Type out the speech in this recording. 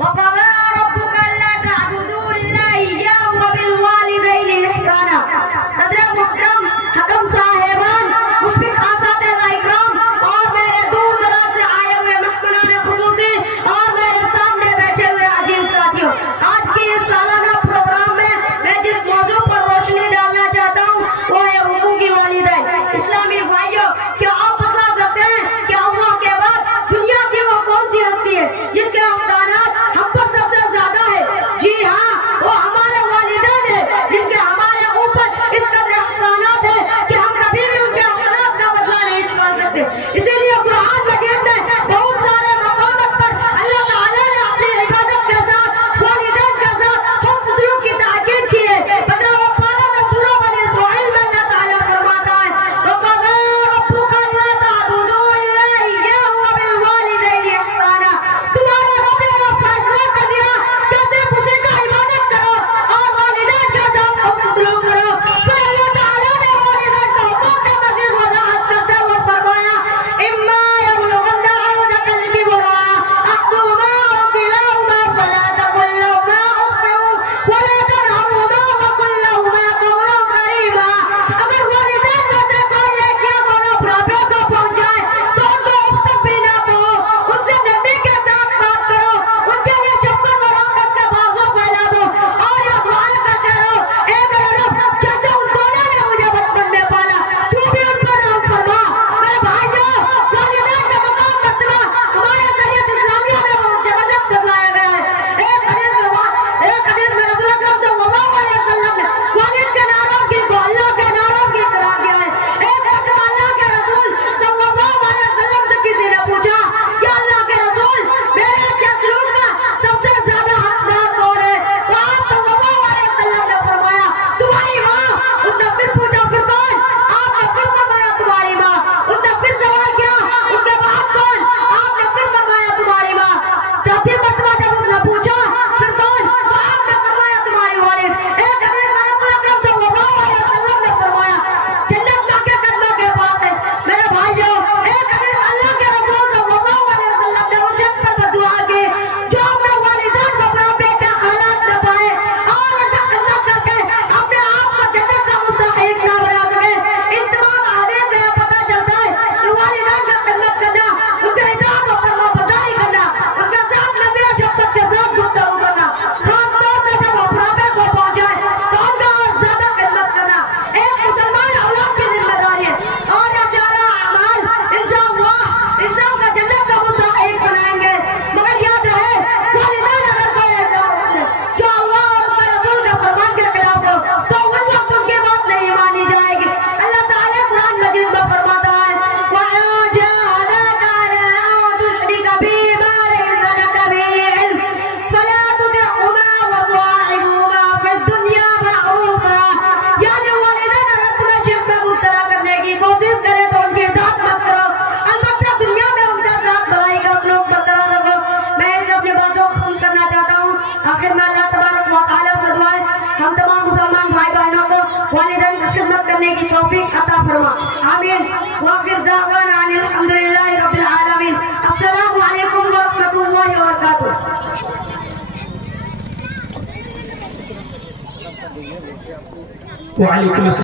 وقضى ربك الا تعبدوا الا اياه وبالوالدين احسانا. صدر محترم حکم صاحبان, مشفق اساتذہ اکرام اور میرے دور دراز سے آئے ہوئے مہمانان خصوصی اور میرے سامنے بیٹھے ہوئے عزیز ساتھیوں, آج کے اس سالانہ پروگرام میں جس موضوع پر روشنی ڈالنا چاہتا ہوں وہ ہے حقوق والدین. اسلامی بھائیوں, کیا آپ بتلا سکتے ہیں کہ اللہ کے بعد دنیا کی وہ کون سی ہستی ہے جس کے احسانات ہم پر سب سے زیادہ ہے؟ جی ہاں, وہ ہمارے والدین ہیں جن کے ہمارے اوپر اس قدر احسانات ہیں کہ ہم کبھی بھی ان کے احسانات کا بدلہ نہیں چکا سکتے. اسی لیے قرآن مجید میں بہت سارے مقامات پر اللہ تعالیٰ نے اپنی عبادت کے ساتھ والدین کے ساتھ حسن سلوک کی تاکید کی ہے. 15واں پارہ میں سورہ بنی اسرائیل میں اللہ تعالیٰ فرماتا ہے وَقَضَىٰ رَبُّكَ أَلَّا تَعْبُدُوا إِلَّا إِيَّاهُ وَبِالْوَالِدَيْنِ إِحْسَانًا. تمہارا رب نے یہ فیصلہ کر دیا کہ صرف اسی کا عبادت کرو اور والدین کے ساتھ حسن سلوک کرو. پھر اللہ تعالیٰ نے والدین کا حقوق کا مزید وضاحت کرتے ہوئے فرمایا إِمَّا يَبْلُغَنَّ عِندَكَ الْكِبَرَ أَحَدُهُمَا أَوْ كِلَاهُمَا فَلَا تَقُل لَّهُمَا أُفٍّ وَلَا تَنْهَرْهُمَا وَقُل لَّهُمَا قَوْلًا كَرِيمًا. اگر والدین میں سے کوئی ایک یا دونوں بڑھاپے کو پہنچ جائے تو ان کو اف تک بھی نہ کہو, ان سے نرمی کے ساتھ بات کرو, ان کے لیے شفقت اور رحمت کے بازو پھیلا دو اور یہ دعا کرتے رہو اے میرے رب, جیسے ان دونوں نے مجھے بچپن میں پالا تو بھی ان پر رحم فرما. میرے بھائیوں, والدین کا مقام مرتبہ ہمارے شریعت اسلامیہ میں بہت زبردست بتلایا گیا ہے. ایک حدیث میں رسول اکرم صلی اللہ علیہ وسلم نے والد کے ناراضگی کو اللہ کے ناراضگی قرار دیا ہے. ایک مرتبہ اللہ کے رسول صلی اللہ علیہ وسلم سے کسی نے پوچھا کہ اللہ کے رسول, میرے اچھے سلوک کا سب سے زیادہ حقدار کون ہے؟ تو آپ صلی اللہ علیہ وسلم نے فرمایا تمہاری ماں. اس نے پھر پوچھا پھر کون؟ آپ نے پھر فرمایا تمہاری ماں. اس نے پھر سوال کیا اس کے بعد کون؟ آپ نے پھر فرمایا تمہاری ماں. چوتھی مرتبہ جب اس نے پوچھا پھر کون؟ تو آپ نے فرمایا تمہاری والد. ایک حدیث میں رسول اکرم صلی اللہ علیہ وسلم نے فرمایا جنت کا کے قدموں کے پاس ہے. میرے بھائیوں, ایک حدیث اللہ کے رسول صلی اللہ علیہ وسلم نے اس شخص پر بددعا کی جو اپنے والدین کو بڑھاپے کے حالات میں پائے اور ان کا خدمت کر کے اپنے آپ کو جنت کا مستحق نہ بنا سکے. ان تمام احادیث سے یہ پتہ چلتا ہے کہ والدین کا خدمت کرنا, ان کے اطاعت و فرما برداری کرنا, ان کے ساتھ نرمی و شفقت کے ساتھ گفتگو کرنا, خاص طور پہ جب وہ بڑھاپے کو پہنچ جائے تو ان کا اور زیادہ خدمت کرنا ایک مسلمان اولاد کی ذمہ داری ہے. اور یہ چارہ اعمال انشاءاللہ انسان کا جنت کا مستحق بنائیں گے. مگر یاد رہے, والدین اگر کوئی ایسا وقت ہے جو اللہ اور اس کے رسول کے فرمان کے خلاف ہو تو ان وقت ان کی بات نہیں مانی جائے گی. اللہ تعالیٰ قرآن مجید میں فرماتا ہے وَإِن جَاهَدَاكَ عَلَىٰ أَن تُشْرِكَ بِي مَا لَيْسَ لَكَ بِهِ عِلْمٌ فَلَا تُطِعْهُمَا وَصَاحِبْهُمَا فِي الدُّنْيَا مَعْرُوفًا. یعنی والدین اگر تمہیں شرک میں مبتلا کرنے کی کوشش کرے تو ان کی اطاعت مت کرو, البتہ دنیا میں ان کے ساتھ بھلائی کا سلوک برقرار رکھو. میں اسے اپنی باتوں کو ختم کرنا چاہتا ہوں. آخر میں اللہ تبارک و تعالیٰ سے دعا ہے ہم تمام مسلمان بھائی بہنوں کو والدین کی خدمت کرنے کی توفیق عطا فرما. آمین. وآخر دعوانا ان الحمدللہ رب العالمین. السلام علیکم ورحمۃ اللہ وبرکاتہ. وعلیکم السلام.